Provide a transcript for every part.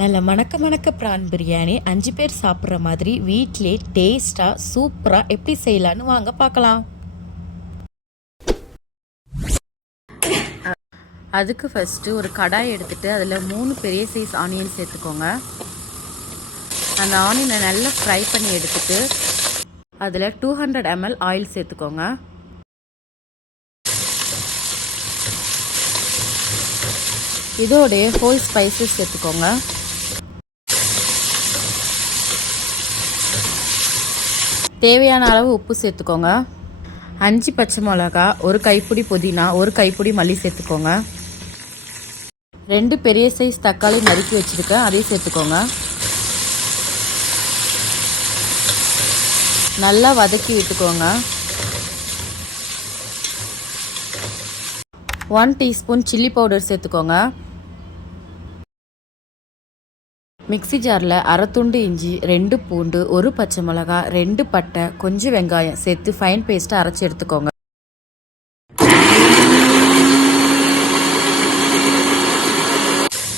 நல்ல மணக்க மணக்க ப்ரான் பிரியாணி 5 பேர் சாப்பிட்ற மாதிரி வீட்டிலே டேஸ்ட்டாக சூப்பராக எப்படி செய்யலான்னு வாங்க பார்க்கலாம். அதுக்கு ஃபஸ்ட்டு ஒரு கடாய் எடுத்துகிட்டு அதில் 3 பெரிய சைஸ் ஆனியன் சேர்த்துக்கோங்க. அந்த ஆனியனை நல்லா ஃப்ரை பண்ணி எடுத்துகிட்டு அதில் 200 ml ஆயில் சேர்த்துக்கோங்க. இதோடைய ஹோல் ஸ்பைசஸ் சேர்த்துக்கோங்க. தேவையான அளவு உப்பு சேர்த்துக்கோங்க. 5 பச்சை மிளகா, ஒரு கைப்பிடி புதினா, ஒரு கைப்பிடி மல்லி சேர்த்துக்கோங்க. 2 பெரிய சைஸ் தக்காளி நறுக்கி வச்சுருக்கேன், அதையும் சேர்த்துக்கோங்க. நல்லா வதக்கி விட்டுக்கோங்க. 1 டீஸ்பூன் சில்லி பவுடர் சேர்த்துக்கோங்க. மிக்ஸி ஜாரில் அரை துண்டு இஞ்சி, 2 பூண்டு, ஒரு பச்சை மிளகா, 2 பட்டை, கொஞ்சம் வெங்காயம் சேர்த்து ஃபைன் பேஸ்ட்டை அரைச்சி எடுத்துக்கோங்க.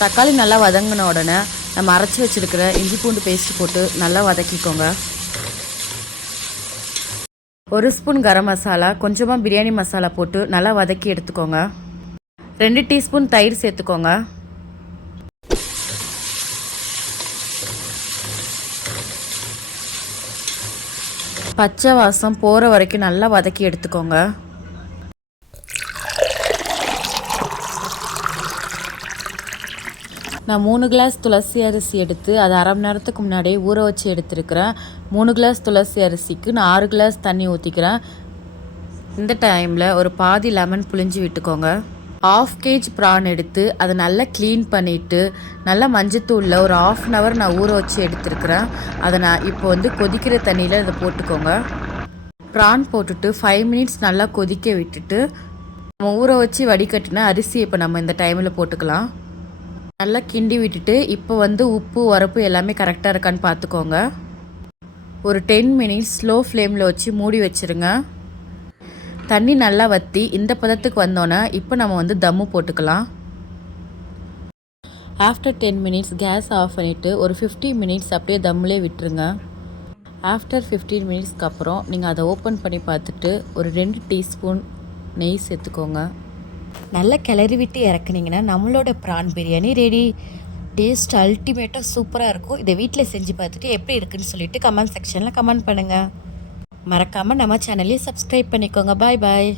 தக்காளி நல்லா வதங்கின உடனே நம்ம அரைச்சி வச்சுருக்கிற இஞ்சி பூண்டு பேஸ்ட் போட்டு நல்லா வதக்கிக்கோங்க. 1 ஸ்பூன் கரம் மசாலா, கொஞ்சமாக பிரியாணி மசாலா போட்டு நல்லா வதக்கி எடுத்துக்கோங்க. 2 டீஸ்பூன் தயிர் சேர்த்துக்கோங்க. பச்சை வாசம் போகிற வரைக்கும் நல்லா வதக்கி எடுத்துக்கோங்க. நான் 3 கிளாஸ் துளசி அரிசி எடுத்து அதை அரை மணி நேரத்துக்கு முன்னாடியே ஊற வச்சு எடுத்துருக்கிறேன். 3 கிளாஸ் துளசி அரிசிக்கு நான் 6 கிளாஸ் தண்ணி ஊற்றிக்கிறேன். இந்த டைமில் ஒரு பாதி லெமன் புழிஞ்சு விட்டுக்கோங்க. 1/2 kg ப்ரான் எடுத்து அதை நல்லா க்ளீன் பண்ணிவிட்டு நல்லா மஞ்சத்தூளில் ஒரு 1/2 hour நான் ஊற வச்சு எடுத்துருக்கிறேன். அதை நான் இப்போ கொதிக்கிற தண்ணியில் இதை போட்டுக்கோங்க. ப்ரான் போட்டுட்டு 5 minutes நல்லா கொதிக்க விட்டுட்டு நம்ம ஊற வச்சு வடிகட்டின அரிசி இப்போ நம்ம இந்த டைமில் போட்டுக்கலாம். நல்லா கிண்டி விட்டுட்டு இப்போ உப்பு உரப்பு எல்லாமே கரெக்டாக இருக்கான்னு பார்த்துக்கோங்க. ஒரு 10 minutes ஸ்லோ ஃப்ளேமில் வச்சு மூடி வச்சுருங்க. தண்ணி நல்லா வற்றி இந்த பதத்துக்கு வந்தோன்னே இப்போ நம்ம தம்மு போட்டுக்கலாம். ஆஃப்டர் 10 minutes கேஸ் ஆஃப் பண்ணிவிட்டு ஒரு 15 minutes அப்படியே தம்மிலே விட்டுருங்க. ஆஃப்டர் 15 minutesக்கு அப்புறம் நீங்கள் அதை ஓப்பன் பண்ணி பார்த்துட்டு ஒரு 2 டீஸ்பூன் நெய் சேர்த்துக்கோங்க. நல்லா கிளறி விட்டு இறக்குனீங்கன்னா நம்மளோட ப்ரான் பிரியாணி ரெடி. டேஸ்ட் அல்டிமேட்டாக சூப்பராக இருக்கும். இதை வீட்டில் செஞ்சு பார்த்துட்டு எப்படி இருக்குன்னு சொல்லிட்டு கமெண்ட் செக்ஷனில் கமெண்ட் பண்ணுங்கள். மறக்காமல் நம்ம சேனலையும் சப்ஸ்கிரைப் பண்ணிக்கோங்க. பாய் பாய்.